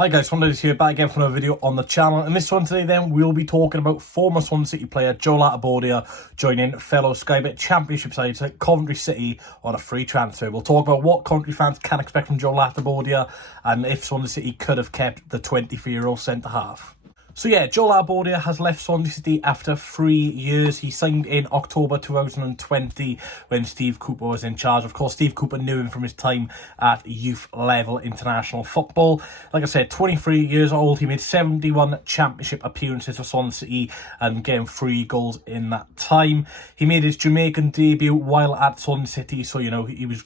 Hi guys, Swansea here, back again for another video on the channel. In this one today then, we'll be talking about former Swansea City player Joe Latibeaudiere joining fellow Sky Bet Championship side Coventry City on a free transfer. We'll talk about what Coventry fans can expect from Joe Latibeaudiere and if Swansea City could have kept the 23-year-old centre-half. So yeah, Joe Latibeaudiere has left Swansea City after 3 years. He signed in October 2020 when Steve Cooper was in charge. Of course, Steve Cooper knew him from his time at youth level international football. Like I said, 23 years old. He made 71 championship appearances for Swansea City and getting 3 goals in that time. He made his Jamaican debut while at Swansea City, so you know he was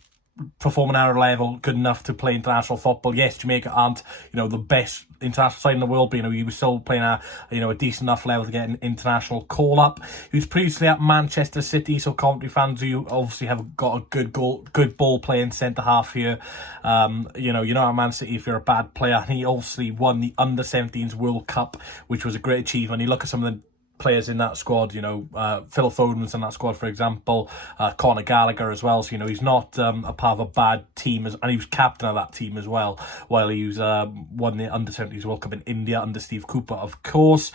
performing at a level good enough to play international football. Yes, Jamaica aren't, the best international side in the world, but, he was still playing at, a decent enough level to get an international call-up. He was previously at Manchester City, so Coventry fans, you obviously have got a good ball-playing centre-half here. You're not at Man City if you're a bad player. And he obviously won the Under-17s World Cup, which was a great achievement. You look at some of the players in that squad, Phil Foden's in that squad, for example, Conor Gallagher as well, so he's not a part of a bad team, and he was captain of that team as well, while he was won the Under-17s World Cup in India under Steve Cooper, of course.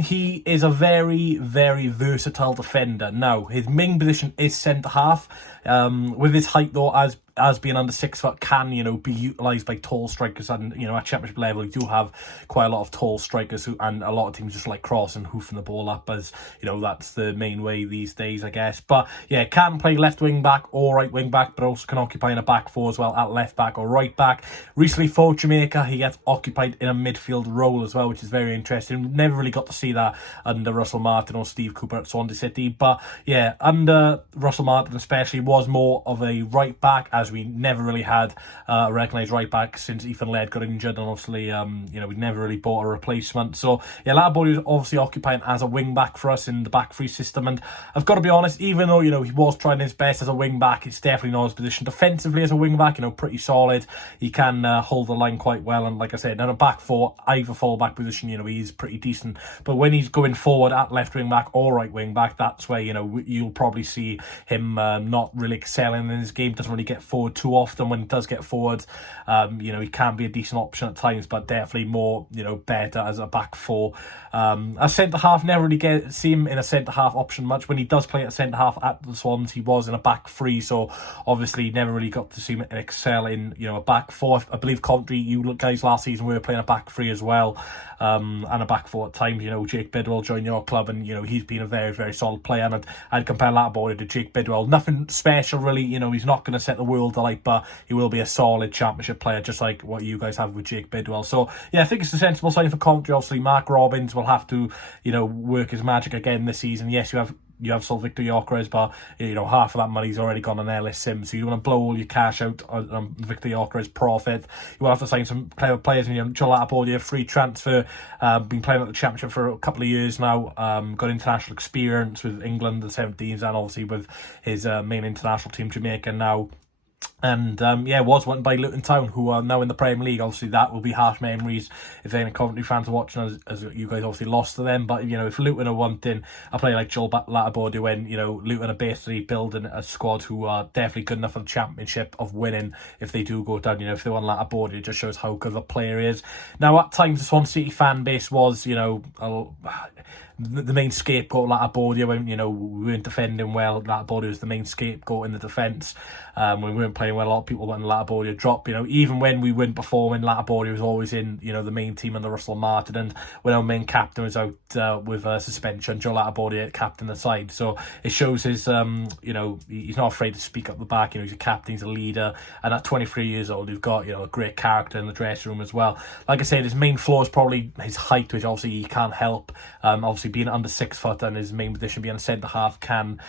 He is a very, very versatile defender. Now, his main position is centre-half. With his height, though, as being under 6 foot can, be utilised by tall strikers. And, at championship level, you do have quite a lot of tall strikers and a lot of teams just like cross and hoofing the ball up as, that's the main way these days, I guess. But, yeah, can play left wing back or right wing back, but also can occupy in a back four as well at left back or right back. Recently for Jamaica, he gets occupied in a midfield role as well, which is very interesting. Never really got to see that under Russell Martin or Steve Cooper at Swansea City. But, yeah, under Russell Martin especially, was more of a right back, as we never really had a recognised right back since Ethan Laird got injured, and obviously we never really bought a replacement. So yeah, Latibeaudiere was obviously occupying as a wing back for us in the back three system, and I've got to be honest, even though he was trying his best as a wing back, it's definitely not his position. Defensively as a wing back, pretty solid. He can hold the line quite well, and like I said, in a back four, either full back position, he's pretty decent. But when he's going forward at left wing back or right wing back, that's where you'll probably see him not really excelling in his game. Doesn't really get forward too often. When he does get forward, he can be a decent option at times, but definitely more, better as a back four. As centre-half, never really see him in a centre-half option much. When he does play at centre-half at the Swans, he was in a back three, so obviously never really got to see him excel in, a back four. I believe Coventry, you guys last season, we were playing a back three as well, and a back four at times. Jake Bidwell joined your club, and, he's been a very, very solid player, and I'd compare Latibeaudiere to Jake Bidwell. Nothing special, really. He's not going to set the world alight, but he will be a solid championship player, just like what you guys have with Jake Bidwell. So, yeah, I think it's a sensible sign for Coventry. Obviously, Mark Robbins will have to, work his magic again this season. Yes, you have sold Victor Gyökeres, but half of that money's already gone on Ellis Sims, so you want to blow all your cash out on Victor Gyökeres' profit. You will have to sign some clever players. Joe Latibeaudiere, free transfer, been playing at the Championship for a couple of years now, got international experience with England, the 17s, and obviously with his main international team, Jamaica now. And was wanted by Luton Town, who are now in the Premier League. Obviously, that will be harsh memories if any Coventry fans are watching, as you guys obviously lost to them. But if Luton are wanting a player like Joel Latibeaudiere, when Luton are basically building a squad who are definitely good enough for the Championship of winning if they do go down. If they want Latibeaudiere, it just shows how good of a player he is. Now, at times, the Swansea City fan base was the main scapegoat, Latibeaudiere, when we weren't defending well. Latibeaudiere was the main scapegoat in the defence. When we weren't playing well, a lot of people wanted Latibeaudiere drop. Even when we weren't performing, Latibeaudiere was always in the main team under Russell Martin, and when our main captain was out with suspension, Joe Latibeaudiere captained the side. So it shows his he's not afraid to speak up the back. He's a captain, he's a leader, and at 23 years old, he's got a great character in the dressing room as well. Like I said, his main flaw is probably his height, which obviously he can't help. Obviously, being under 6 foot and his main position being a centre half can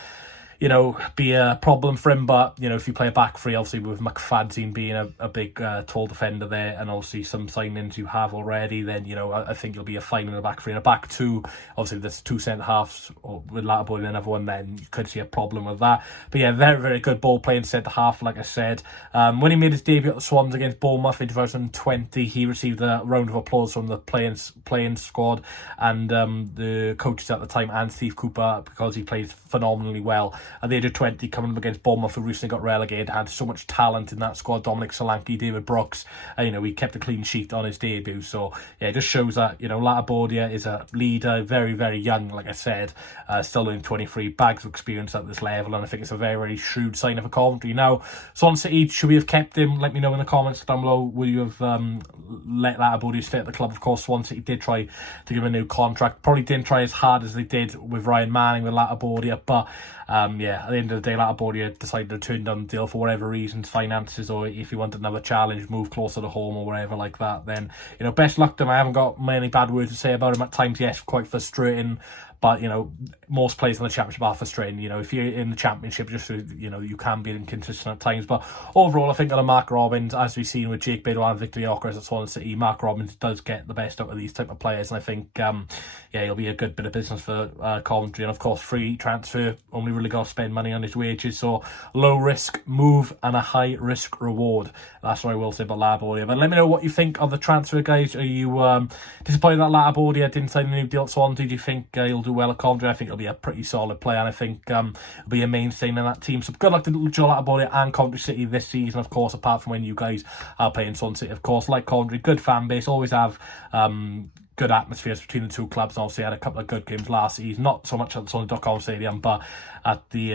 be a problem for him. But if you play a back three, obviously with McFadzean being a big tall defender there, and obviously some signings you have already, then I think you'll be fine in a back three. In a back two, obviously there's 2 centre halves with Latibeaudiere and another one, then you could see a problem with that. But yeah, very, very good ball playing centre half, like I said. When he made his debut at the Swans against Bournemouth in 2020, he received a round of applause from the playing squad and the coaches at the time, and Steve Cooper, because he played phenomenally well. at the age of 20, coming up against Bournemouth, who recently got relegated, had so much talent in that squad. Dominic Solanke, David Brooks, you know, he kept a clean sheet on his debut. So yeah, it just shows that, you know, Latibeaudiere is a leader, very, very young, like I said, still only 23, bags of experience at this level, and I think it's a very, very shrewd sign of a Coventry. Now, Swansea City, should we have kept him? Let me know in the comments down below. Will you have let Latibeaudiere stay at the club? Of course, Swansea City did try to give him a new contract. Probably didn't try as hard as they did with Ryan Manning with Latibeaudiere, but yeah, at the end of the day, Latibeaudiere decided to turn down the deal for whatever reasons, finances, or if he wanted another challenge, move closer to home or whatever like that. Then, you know, best luck to him. I haven't got many bad words to say about him. At times, yes, quite frustrating. But, you know, most players in the Championship are frustrating. You know, if you're in the Championship, just, you know, you can be inconsistent at times. But overall, I think on Mark Robins, as we've seen with Jake Bedouin and Victor Gyökeres at Swansea City, Mark Robins does get the best out of these type of players. And I think, yeah, he'll be a good bit of business for Coventry. And, of course, free transfer, only really got to spend money on his wages. So, low-risk move and a high-risk reward. That's what I will say about Latibeaudiere. But let me know what you think of the transfer, guys. Are you disappointed that Latibeaudiere didn't sign a new deal at Swansea? Do you think he'll do well at Coventry? I think he'll be a pretty solid player, and I think he'll be a mainstay in that team. So good luck to Joe Latibeaudiere and Coventry City this season, of course, apart from when you guys are playing Swansea City, of course. Like Coventry, good fan base, always have good atmospheres between the two clubs. Obviously had a couple of good games last season, not so much at the Swansea.com Stadium, but at the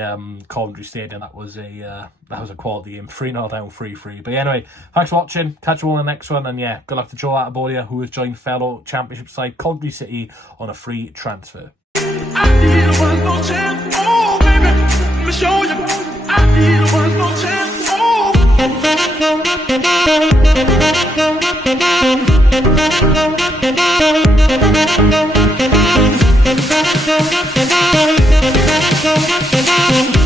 Coventry Stadium, that was a quality game. 3-0 down, 3-3. But anyway, thanks for watching. Catch you all in the next one. And yeah, good luck to Joe Latibeaudiere, who has joined fellow Championship side Coventry City on a free transfer. I need one more chance, oh baby, let me show you. I need one more chance, oh. Thank you.